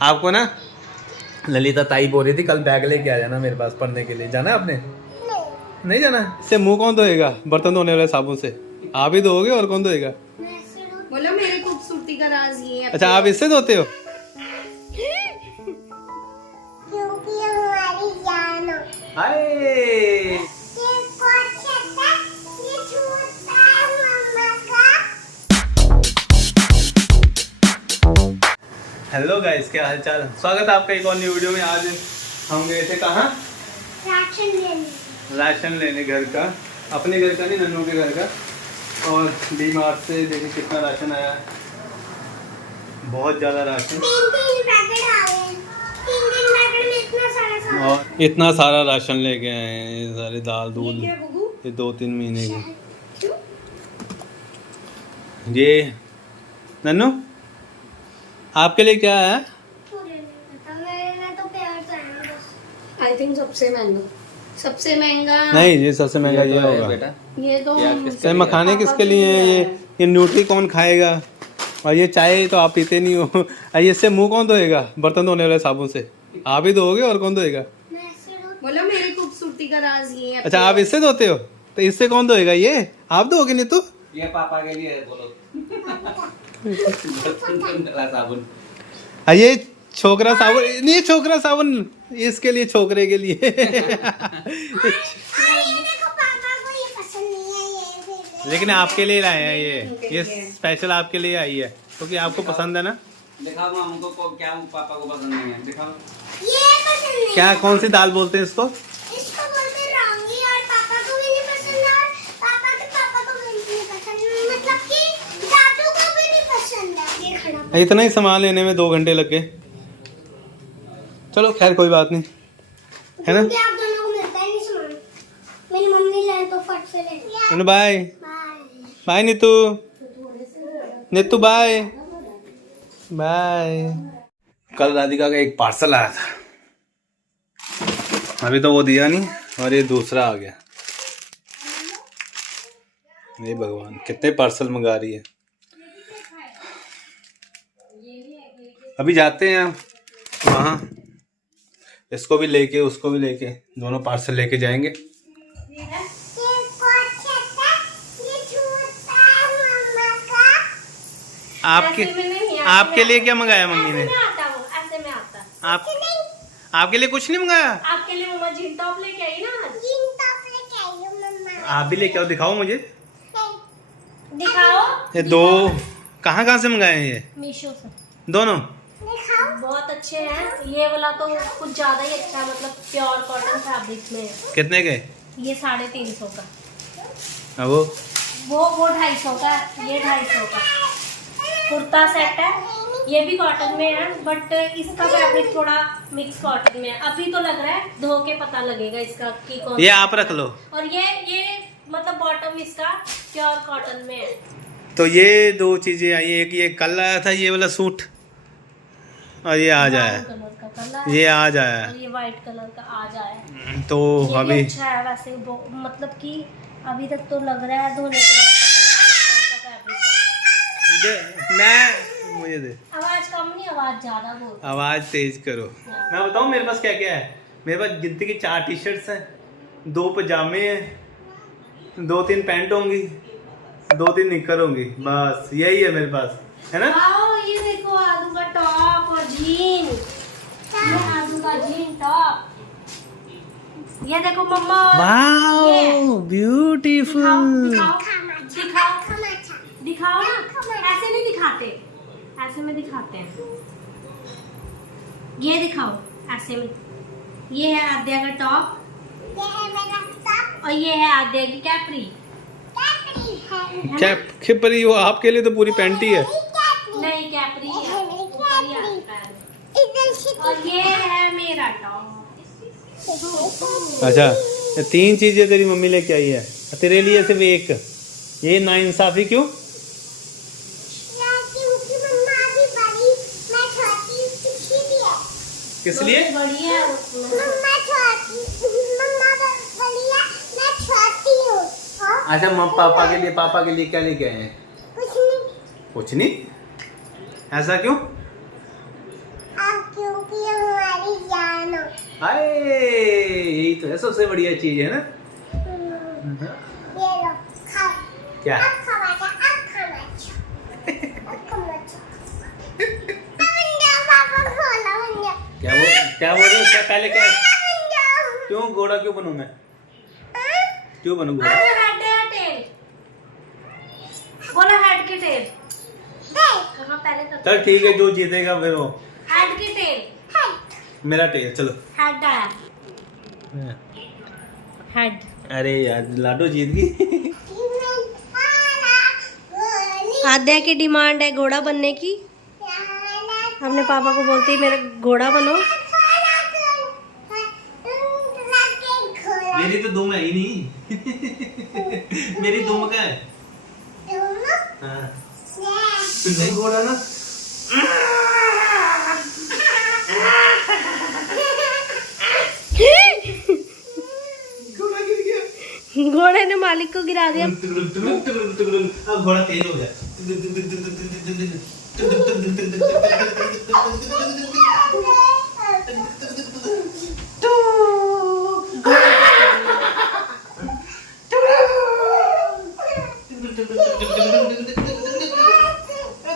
आपको ना ललिता ताई बोल रही थी कल बैग लेके आ जाना मेरे पास पढ़ने के लिए। जाना है आपने? नहीं जाना? इससे मुंह कौन धोएगा बर्तन धोने वाले साबुन से? आप ही धोओगे और कौन धोएगा? बोलो मेरी खूबसूरती का राज ये है। अच्छा आप इससे धोते हो? क्योंकि हमारी जान हो। हाय ये पोछा था, ये छूता है मम्मा का। हेलो गाइस, क्या हाल चाल? स्वागत है आपका एक और न्यू वीडियो में। आज हम गए थे कहाँ? राशन लेने घर का, अपने घर का नहीं, नन्नू के घर का। और डी मार्ट से देखिए कितना राशन आया है, बहुत ज़्यादा राशन। तीन पैकेट आ गए। तीन पैकेट में इतना सारा और इतना सारा राशन लेके आए हैं, ये सारे दाल दूध, ये 2-3 महीने की। ये नन्नू आपके लिए क्या है? आई थिंक सबसे महंगा नहीं, ये सबसे महंगा ये होगा बेटा। ये तो ये मखाने किसके लिए हैं? ये न्यूट्री कौन खाएगा? और ये चाय तो आप पीते नहीं हो। और इससे मुंह कौन धोएगा बर्तन धोने वाले साबुन से? आप ही धोओगे और कौन धोएगा? बोलो मेरी खूबसूरती का राज ये है। अच्छा आप इससे धोते हो, तो इससे कौन धोएगा? ये आप धोगे नहीं तो? ये पापा के लिए है, बोलो। साबुन। ये छोकरा साबुन नहीं, ये छोकरा साबुन इसके लिए, छोकरे के लिए। ये देखो पापा को ये पसंद नहीं है ये। लेकिन आपके लिए लाए हैं ये स्पेशल आपके लिए आई है क्योंकि आपको पसंद है ना। दिखाओ मामू को क्या पापा को पसंद नहीं है, दिखाओ। ये पसंद नहीं। क्या कौन सी दाल बोलते हैं इसको? इसको बोलते हैं रंगी, और पापा को भी नहीं पसंद है, और पापा को भी नहीं पसंद, मतलब कि दादू को भी नहीं पसंद है। ये खड़ा इतना ही सामान लेने में 2 घंटे लग गए। चलो खैर कोई बात नहीं, है ना? क्योंकि आप दोनों को मिलता है नहीं सामान। मेरी मम्मी ले तो फट से ले। Bye bye. Bye Neetu, Neetu bye bye. कल राधिका का एक पार्सल आया था, अभी तो वो दिया नहीं, और ये दूसरा आ गया। ये भगवान, कितने पार्सल मंगा रही है। अभी जाते हैं वहाँ, इसको भी लेके उसको भी लेके, दोनों पार्सल लेके जाएंगे। ये पोछा था, ये छूता है मम्मा का। आपके लिए क्या मंगाया मम्मी ने? ऐसे में आता आपके लिए कुछ नहीं मंगाया? आपके लिए मम्मा जीन टॉप लेके आई ना आज। जीन टॉप लेके आई हूँ मम्मा। आप भी लेके आओ, दिखाओ मुझे। दिखाओ। ये दो कहाँ से मंगाए हैं ये मीशो से। दोनों? बहुत अच्छे हैं। ये वाला तो कुछ ज्यादा ही अच्छा, मतलब प्योर कॉटन फैब्रिक में है। कितने के? ये 350 का। अब वो 250 का, ये 250 का। कुर्ता सेट है, ये भी कॉटन में है, बट इसका फैब्रिक थोड़ा मिक्स कॉटन में है। अभी तो लग रहा है, धो के पता लगेगा इसका कि कौन। ये आप रख लो। और ये मतलब बॉटम इसका प्योर कॉटन में है। तो ये 2 चीजें आई, एक ये कल आया था ये वाला सूट, और ये आज आया, कलर का कलर, ये आज आया और ये वाइट कलर का आज आया है। तो ये भी अभी अच्छा है वैसे, मतलब कि अभी तक तो लग रहा है धोने के बाद पता लगेगा कौन सा फैब्रिक है। मुझे दे, आवाज कम नहीं, आवाज ज्यादा बोल। आवाज तेज करो। मैं बताऊं मेरे पास क्या क्या है? मेरे पास गिनती की 4 टी-शर्ट्स हैं, 2 पजामे हैं, 2-3 पैंट होंगी, 2-3 निक्कर होंगी, बस यही है मेरे पास, है ना? आओ ये देखो आलू का टॉप और जीन, ये आलू का जीन टॉप। ये देखो मम्मा, वाओ ब्यूटीफुल। दिखाओ ना, ऐसे नहीं दिखाते, ऐसे में दिखाते हैं। ये दिखाओ ऐसे में। ये है आद्या का टॉप, ये है मेरा टॉप, और ये है आद्या की कैप्री। कैप्री है। कैप खिपरी, वो आपके लिए तो पूरी पैंट ही है। नहीं कैप्री है, इधर से और ये है मेरा टॉप। अच्छा, ये 3 चीजें तेरी मम्मी लेके आई है, तेरे लिए सिर्फ एक। ये नाइंसाफी क्यों? क्योंकि मम्मा अभी बड़ी, मैं छोटी, इसीलिए। किस लिए? बड़ी है मम्मा छोटी, मम्मा बड़ी है, मैं छोटी हूँ। हाँ? अच्छा पापा के लिए क्या लेके आए हैं? कुछ नहीं। कुछ नहीं, ऐसा क्यों? आपके क्योंकि हमारी जान हो। हाय, यही तो है सबसे बढ़िया चीज है ना। ये लो खाओ। क्या? अब खाना चाहो। अब खाना चाहो। मुंजा पापा खोलो मुंजा। क्या बोल रहे हो? क्या पहले क्या? मुंजा। क्यों घोड़ा क्यों बनूं मैं? क्यों बनूं घोड़ा? हेड या टेल? बोला हेड की टेल। कहाँ पहले कर। चल ठीक है, जो जीतेगा फिर वो। हेड की टेल। मेरा टेल, चलो। हेड आया। हेड। अरे यार लाडो जीत गई। आद्या की डिमांड है घोड़ा बनने की। अपने पापा को बोलती है मेरा घोड़ा बनो। मेरी तो दुम है ही नहीं। मेरी दुम का है। हाँ। फिर नहीं घोड़ा ना। घोड़ा गिर गया। घोड़े ने मालिक को गिरा दिया। अब घोड़ा तेज हो गया।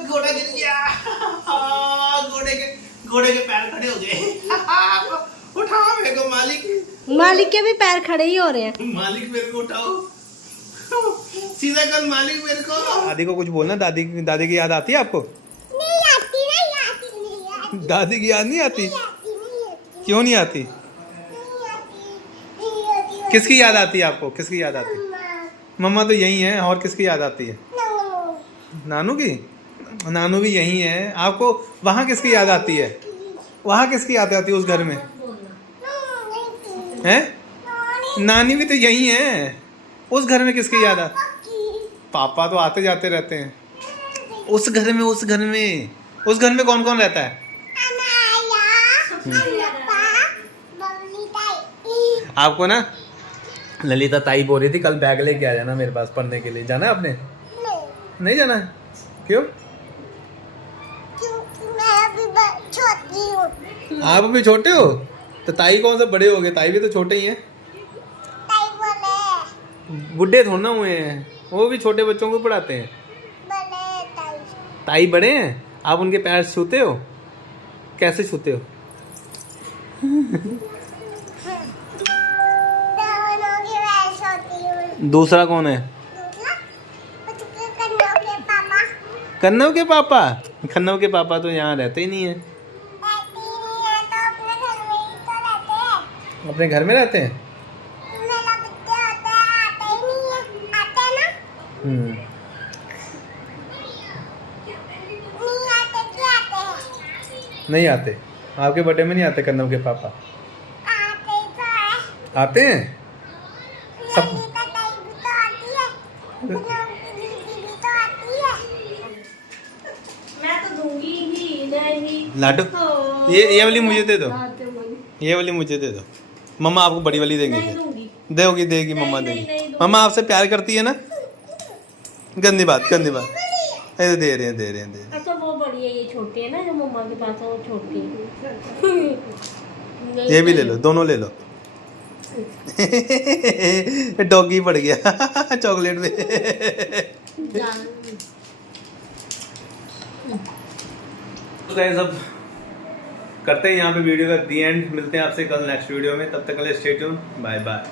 घोड़ा गिर गया। घोड़े के पैर खड़े हो गए। उठाओ मेरे को मालिक। मालिक के भी पैर खड़े ही हो रहे हैं। मालिक मेरे को उठाओ। सीधा कर मालिक मेरे को। दादी को कुछ बोलना। दादी की याद आती है आपको? नहीं आती, नहीं आती, नहीं आती, दादी की याद नहीं आती? नहीं आती। क्यों नहीं आती? नहीं आती। किसकी याद आती है आपको? किसकी याद आती है? मम्मा तो यही है, और किसकी याद आती है? नानू की। नानू भी यही है। आपको वहाँ किसकी याद आती है? वहाँ किसकी याद आती है उस घर में? हैं? नानी भी तो यही है। उस घर में किसकी याद आती? पापा तो आते जाते रहते हैं। उस घर में कौन कौन रहता है? आपको ना ललिता ताई बोल रही थी कल बैग लेके आ जाना मेरे पास पढ़ने के लिए। जाना है आपने? नहीं जाना है? क्यों? आप अभी छोटे हो तो ताई कौन से बड़े हो गए? ताई भी तो छोटे ही हैं। बुढ़े थोड़ा ना हुए हैं, वो भी छोटे बच्चों को पढ़ाते हैं। ताई बड़े हैं। आप उनके पैर छूते हो? कैसे छूते हो? दूसरा कौन है? कन्नव के पापा। कन्नव के पापा तो यहाँ रहते ही नहीं है। अपने घर में रहते हैं। नहीं आते। आपके बर्थडे में नहीं आते कन्नव के पापा? आते हैं सब। मैं तो दूंगी ही नहीं। लाडो ये वाली मुझे दे दो। ये वाली मुझे दे दो। मम्मा आपको बड़ी वाली देंगे। नहीं दूंगी। देगी मम्मा नहीं, देगी। नहीं दूंगी। मम्मा आपसे प्यार करती है ना? गंदी बात। ऐसे दे रहे हैं। अच्छा वो बड़ी है, ये छोटी है ना, जो मम्मा के पास है वो छोटी है। ये भी ले लो, दोनों ले लो। डॉगी पड़ गया चॉकलेट में। तो गाइस अब करते हैं यहाँ पे वीडियो का दी एंड। मिलते हैं आपसे कल नेक्स्ट वीडियो में। तब तक के लिए स्टे ट्यून। Bye bye.